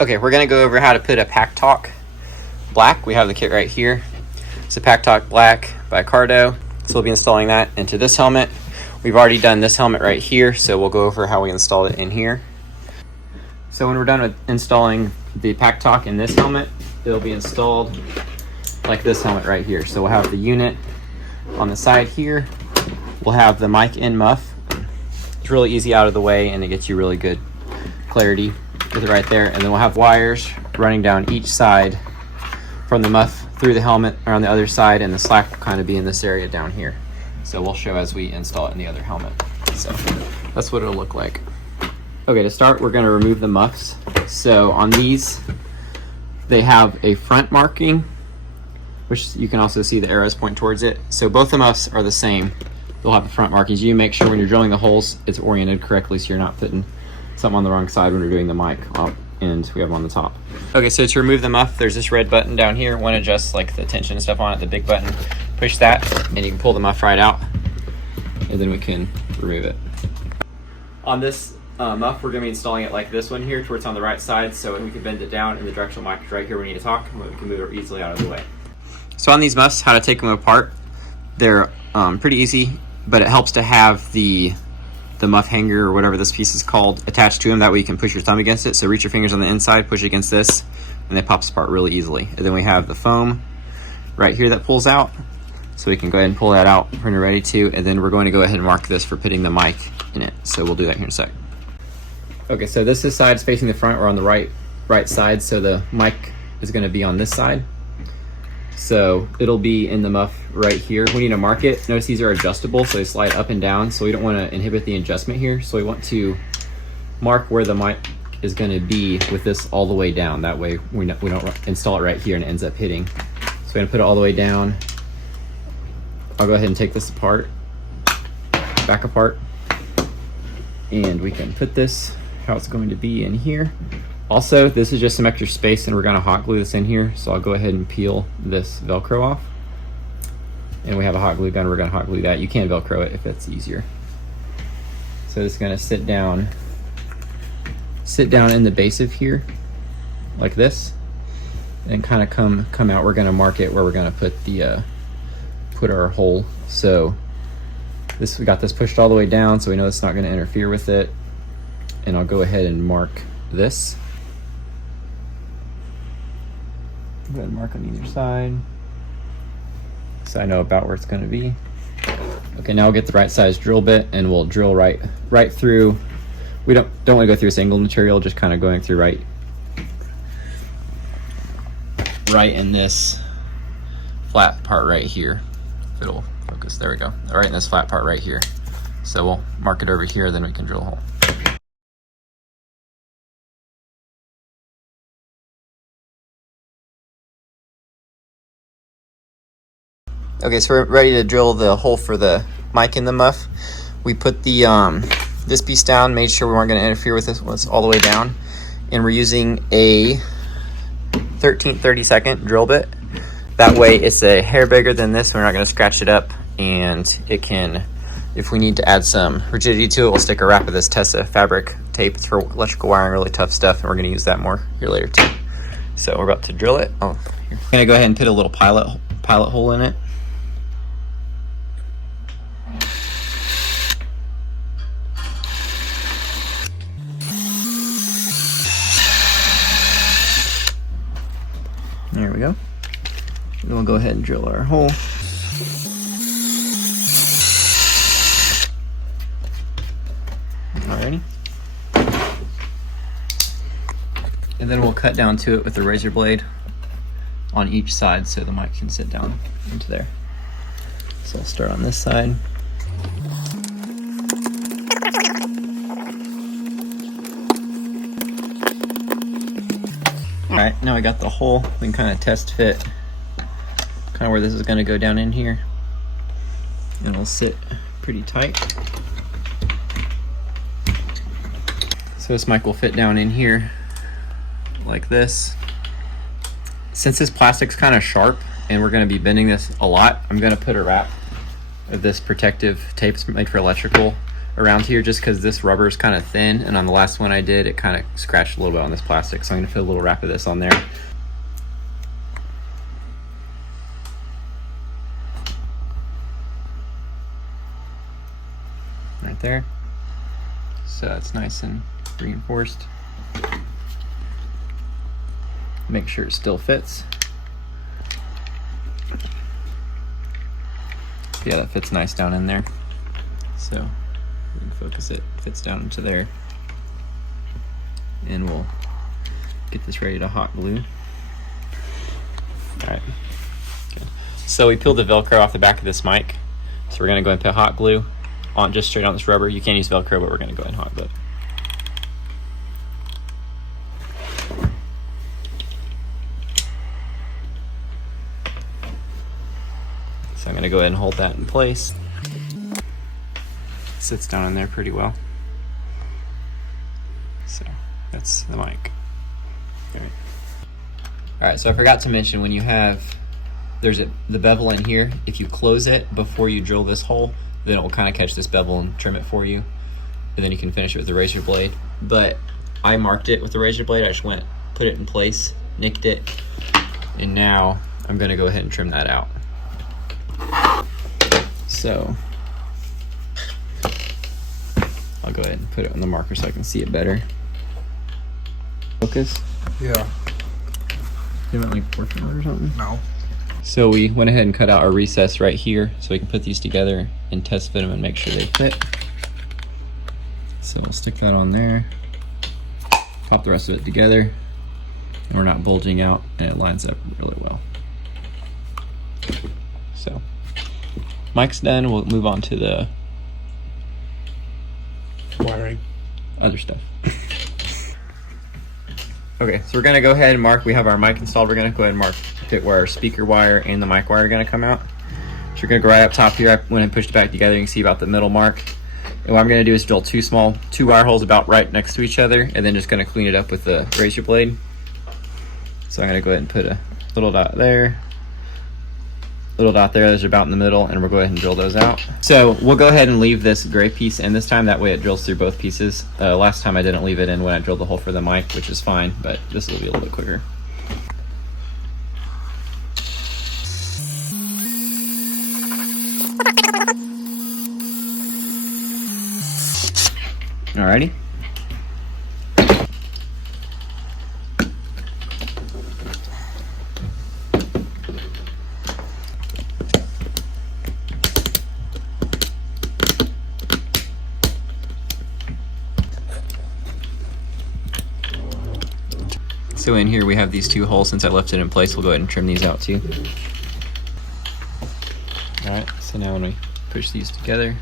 Okay, we're gonna go over how to put a Packtalk black. We have the kit right here. It's a Packtalk black by Cardo. So we'll be installing that into this helmet. We've already done this helmet right here, so we'll go over how we install it in here. So when we're done with installing the Packtalk in this helmet, it'll be installed like this helmet right here. So we'll have the unit on the side here. We'll have the mic in muff. It's really easy out of the way, and it gets you really good clarity with it right there. And then we'll have wires running down each side from the muff through the helmet or on the other side, and the slack will kind of be in this area down here. So we'll show as we install it in the other helmet. So that's what it'll look like. Okay, to start, we're going to remove the muffs. So on these, they have a front marking, which you can also see the arrows point towards it. So both the muffs are the same. They'll have the front markings. You make sure when you're drilling the holes, it's oriented correctly so you're not putting something on the wrong side when you're doing the mic, and we have them on the top. Okay, so to remove the muff, there's this red button down here. One adjusts like the tension and stuff on it, the big button. Push that, and you can pull the muff right out, and then we can remove it. On this muff, we're going to be installing it like this one here, towards on the right side, so we can bend it down, and the directional mic is right here when we need to talk, and we can move it easily out of the way. So on these muffs, how to take them apart, they're pretty easy, but it helps to have the muff hanger or whatever this piece is called attached to them. That way you can push your thumb against it. So reach your fingers on the inside, push against this, and it pops apart really easily. And then we have the foam right here that pulls out. So we can go ahead and pull that out when you're ready to. And then we're going to go ahead and mark this for putting the mic in it. So we'll do that here in a sec. Okay, so this side is facing the front. We're on the right side. So the mic is going to be on this side. So it'll be in the muff right here. We need to mark it. Notice these are adjustable, so they slide up and down. So we don't want to inhibit the adjustment here. So we want to mark where the mic is going to be with this all the way down. That way we don't install it right here and it ends up hitting. So we're going to put it all the way down. I'll go ahead and take this apart, back apart, and we can put this how it's going to be in here. Also, this is just some extra space, and we're going to hot glue this in here. So I'll go ahead and peel this Velcro off. And we have a hot glue gun. We're going to hot glue that. You can Velcro it if it's easier. So it's going to sit down in the base of here, like this, and kind of come out. We're going to mark it where we're going to put the put our hole. So we got this pushed all the way down, so we know it's not going to interfere with it. And I'll go ahead and mark this. Go ahead and mark on either side, so I know about where it's going to be. Okay, now we'll get the right size drill bit, and we'll drill right through. We don't want to go through this angled material, just kind of going through right in this flat part right here. If it'll focus, there we go. Right in this flat part right here. So we'll mark it over here, then we can drill a hole. Okay, so we're ready to drill the hole for the mic in the muff. We put the this piece down, made sure we weren't going to interfere with this once all the way down, and we're using a 13/32 drill bit. That way it's a hair bigger than this, so we're not going to scratch it up, and it can, if we need to add some rigidity to it, we'll stick a wrap of this Tessa fabric tape. It's for electrical wiring, really tough stuff, and we're going to use that more here later too. So we're about to drill it. Oh, here. I'm going to go ahead and put a little pilot hole in it. There we go. Then we'll go ahead and drill our hole. Alrighty. And then we'll cut down to it with the razor blade on each side so the mic can sit down into there. So I'll start on this side. Alright, now I got the hole. We can kind of test fit kind of where this is going to go down in here. And it'll sit pretty tight. So this mic will fit down in here like this. Since this plastic's kind of sharp and we're going to be bending this a lot, I'm going to put a wrap of this protective tape. It's made for electrical around here just because this rubber is kind of thin, and on the last one I did, it kind of scratched a little bit on this plastic. So I'm gonna put a little wrap of this on there. Right there. So it's nice and reinforced. Make sure it still fits. Yeah, that fits nice down in there. So we can focus it, fits down into there. And we'll get this ready to hot glue. All right. Okay. So we peeled the Velcro off the back of this mic. So we're gonna go ahead and put hot glue on, just straight on this rubber. You can't use Velcro, but we're gonna go ahead and hot glue it. So I'm gonna go ahead and hold that in place. Sits down in there pretty well. So that's the mic. All right, so I forgot to mention, when you have, the bevel in here, if you close it before you drill this hole, then it will kind of catch this bevel and trim it for you. And then you can finish it with the razor blade. But I marked it with the razor blade. I just went, put it in place, nicked it, and now I'm gonna go ahead and trim that out. So I'll go ahead and put it on the marker so I can see it better. Focus? Yeah. You haven't like worked on it or something? No. So we went ahead and cut out our recess right here so we can put these together and test fit them and make sure they fit. So we'll stick that on there, pop the rest of it together, and we're not bulging out, and it lines up really well. So mic's done. We'll move on to the Wiring. other stuff. Okay, so we're gonna go ahead and mark. We have our mic installed. We're gonna go ahead and mark where our speaker wire and the mic wire are gonna come out. So we're gonna go right up top here. I went and pushed it back together. You can see about the middle mark. And what I'm gonna do is drill two wire holes about right next to each other, and then just gonna clean it up with the razor blade. So I'm gonna go ahead and put a little dot there, little dot there. Those are about in the middle, and we'll go ahead and drill those out. So we'll go ahead and leave this gray piece in this time. That way it drills through both pieces. Last time I didn't leave it in when I drilled the hole for the mic, which is fine, but this will be a little bit quicker. Alrighty. So in here we have these two holes. Since I left it in place, we'll go ahead and trim these out too. Alright, so now when we push these together,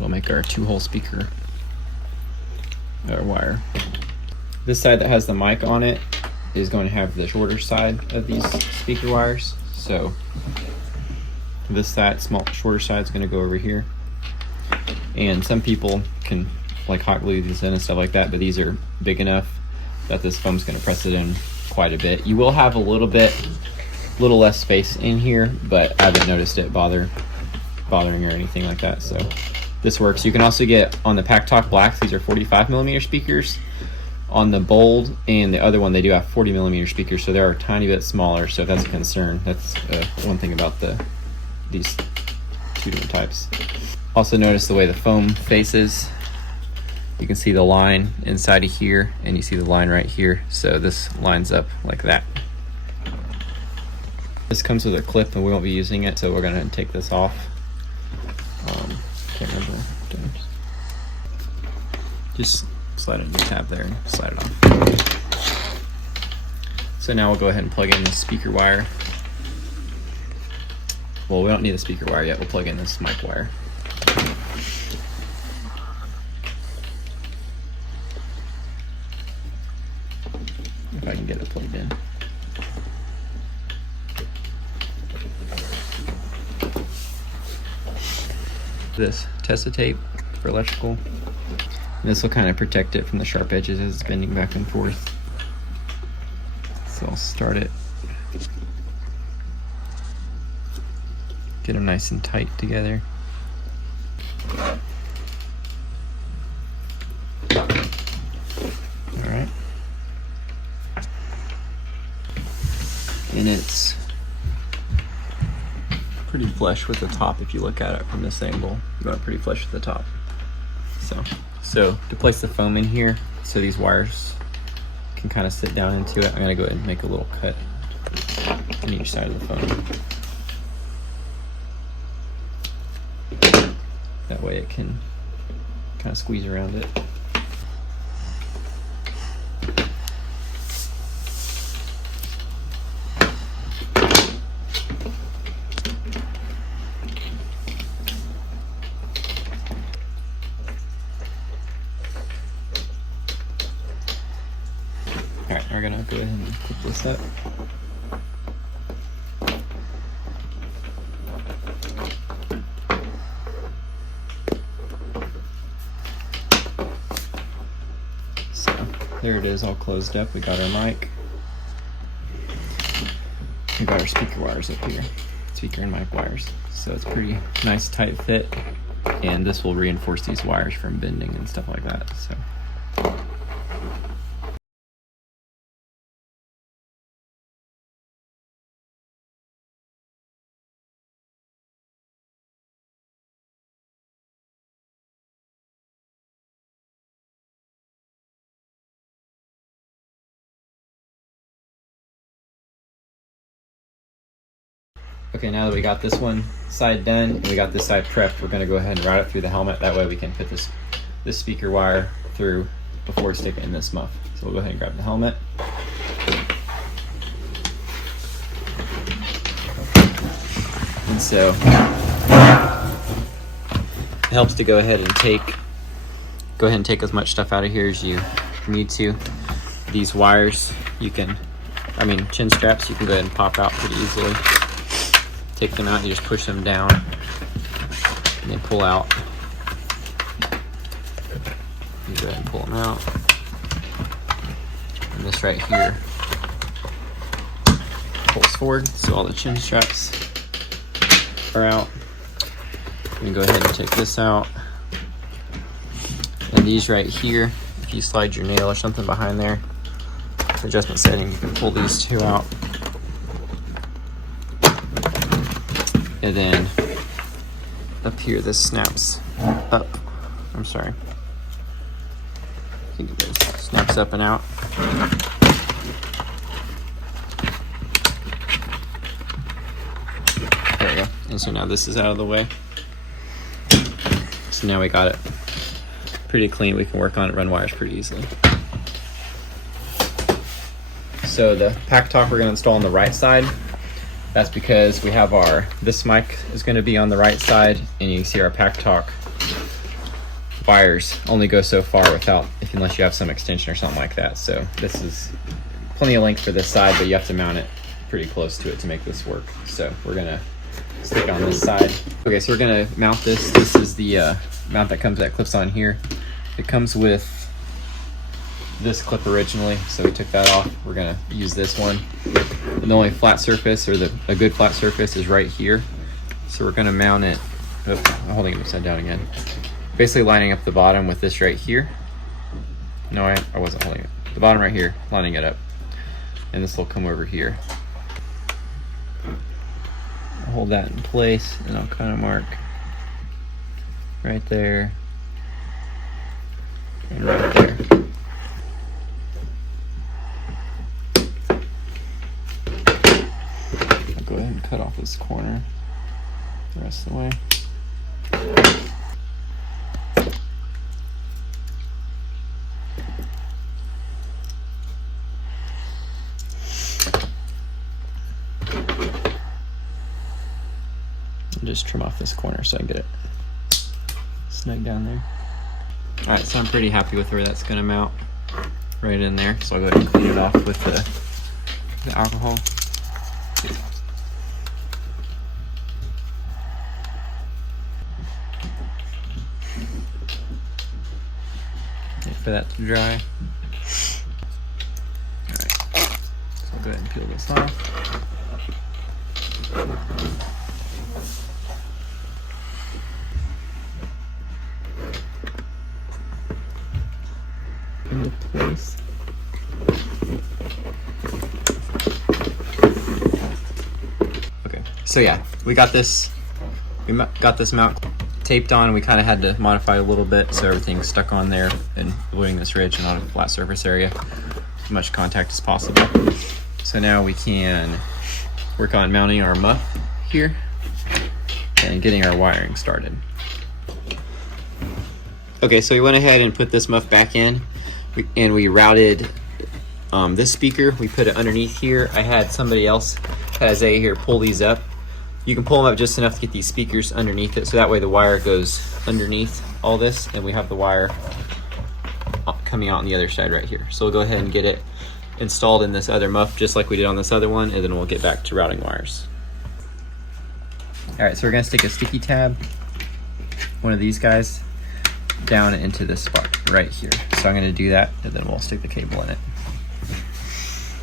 we'll make our 2-hole speaker wire. This side that has the mic on it is going to have the shorter side of these speaker wires. So this side, shorter side, is going to go over here. And some people can like hot glue these in and stuff like that, but these are big enough that this foam's going to press it in quite a bit. You will have a little less space in here, but I haven't noticed it bothering or anything like that. So this works. You can also get on the Packtalk Blacks, these are 45mm speakers. On the Bold and the other one, they do have 40mm speakers, so they're a tiny bit smaller. So if that's a concern, that's one thing about these two different types. Also notice the way the foam faces. You can see the line inside of here, and you see the line right here. So this lines up like that. This comes with a clip, and we won't be using it, so we're gonna take this off. Can't remember. Just slide it in the tab there and slide it off. So now we'll go ahead and plug in the speaker wire. Well, we don't need the speaker wire yet. We'll plug in this mic wire. If I can get it plugged in. This Tessa tape for electrical. This will kind of protect it from the sharp edges as it's bending back and forth. So I'll start it. Get them nice and tight together. Alright. And it's pretty flush with the top if you look at it from this angle. You got it pretty flush with the top. So to place the foam in here, so these wires can kind of sit down into it, I'm gonna go ahead and make a little cut on each side of the foam. That way it can kind of squeeze around it. Alright, we're gonna go ahead and clip this up. So, there it is, all closed up. We got our mic. We got our speaker wires up here. Speaker and mic wires. So it's pretty nice tight fit, and this will reinforce these wires from bending and stuff like that. So okay, now that we got this one side done and we got this side prepped, we're going to go ahead and route it through the helmet. That way we can put this speaker wire through before we stick it in this muff. So we'll go ahead and grab the helmet. And so it helps to go ahead and take as much stuff out of here as you need to. These wires, chin straps, you can go ahead and pop out pretty easily. Take them out, you just push them down and then pull out. You go ahead and pull them out. And this right here pulls forward, so all the chin straps are out. You can go ahead and take this out. And these right here, if you slide your nail or something behind there, adjustment setting, you can pull these two out. And then up here, this snaps up. I'm sorry. I think it is. Snaps up and out. There we go. And so now this is out of the way. So now we got it pretty clean. We can work on it, run wires pretty easily. So the Packtalk we're going to install on the right side. That's because we have this mic is going to be on the right side, and you can see our Packtalk wires only go so far unless you have some extension or something like that. So this is plenty of length for this side, but you have to mount it pretty close to it to make this work. So we're going to stick it on this side. Okay, so we're going to mount this. This is the mount that clips on here. It comes with this clip originally, so we took that off. We're gonna use this one. And the only flat surface, or a good flat surface, is right here. So we're gonna mount it. I'm holding it upside down again. Basically lining up the bottom with this right here. No, I wasn't holding it. The bottom right here, lining it up. And this will come over here. I'll hold that in place, and I'll kind of mark right there and right there. Go ahead and cut off this corner the rest of the way. And just trim off this corner so I can get it snug down there. Alright, so I'm pretty happy with where that's going to mount, right in there. So I'll go ahead and clean it off with the alcohol. Wait for that to dry. Alright, so I'll go ahead and peel this off. into place. Okay, so yeah, we got this mount taped on. We kind of had to modify a little bit so everything's stuck on there and avoiding this ridge and on a flat surface area, as much contact as possible. So now we can work on mounting our muff here and getting our wiring started. Okay, so we went ahead and put this muff back in, and we routed this speaker. We put it underneath here. I had somebody else, Isaiah here, pull these up. You can pull them up just enough to get these speakers underneath it, so that way the wire goes underneath all this, and we have the wire coming out on the other side right here. So we'll go ahead and get it installed in this other muff, just like we did on this other one, and then we'll get back to routing wires. All right, so we're gonna stick a sticky tab, one of these guys, down into this spot right here. So I'm gonna do that, and then we'll stick the cable in it.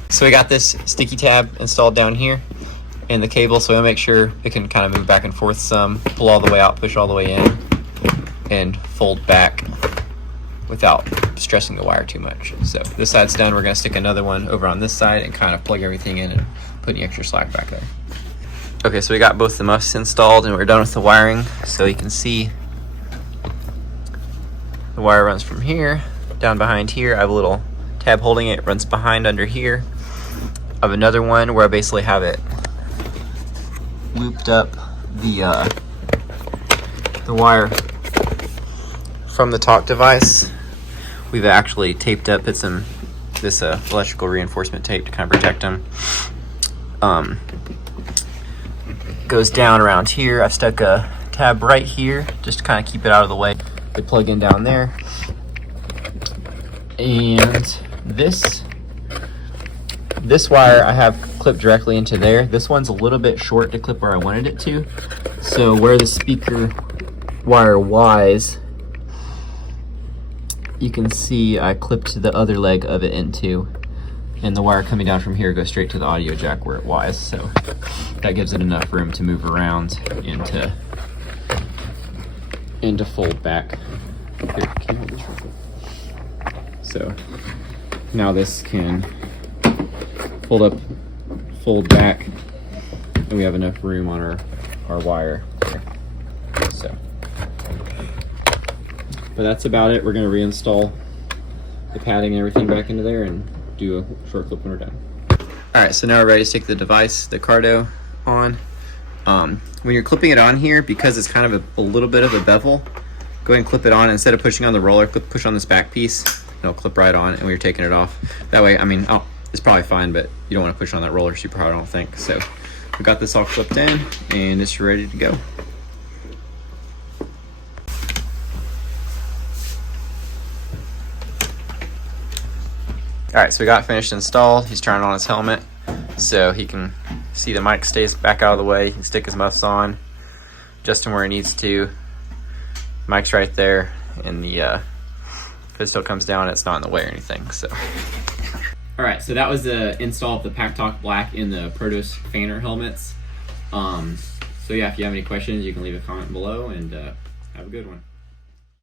So we got this sticky tab installed down here in the cable, so we'll make sure it can kind of move back and forth some, pull all the way out, push all the way in, and fold back without stressing the wire too much. So this side's done. We're gonna stick another one over on this side and kind of plug everything in and put any extra slack back there. Okay, so we got both the muffs installed and we're done with the wiring. So you can see the wire runs from here down behind here. I have a little tab holding it, runs behind under here. I have another one where I basically have it looped up the wire from the talk device. We've actually taped up this electrical reinforcement tape to kind of protect them. Goes down around here. I've stuck a tab right here just to kind of keep it out of the way. They plug in down there. And this wire I have clipped directly into there. This one's a little bit short to clip where I wanted it to. So where the speaker wire lies, you can see I clipped the other leg of it into, and the wire coming down from here goes straight to the audio jack where it lies. So that gives it enough room to move around and to fold back. Here, can you hold this real quick? So now this can fold up, fold back, and we have enough room on our wire there. So, but that's about it. We're going to reinstall the padding and everything back into there and do a short clip when we're done. All right, so now we're ready to stick the device, the Cardo, on. When you're clipping it on here, because it's kind of a little bit of a bevel, go ahead and clip it on. Instead of pushing on the roller, push on this back piece. It'll clip right on, and when you're taking it off. That way, I mean, it's probably fine, but you don't want to push on that roller super hard, I don't think. So we got this all clipped in, and it's ready to go. All right, so we got finished installed. He's trying on his helmet so he can see the mic stays back out of the way. He can stick his muffs on just in where he needs to. Mic's right there, and if it still comes down, it's not in the way or anything. So, all right, so that was the install of the Packtalk Black in the Protos Pfanner helmets. So yeah, if you have any questions, you can leave a comment below, and have a good one.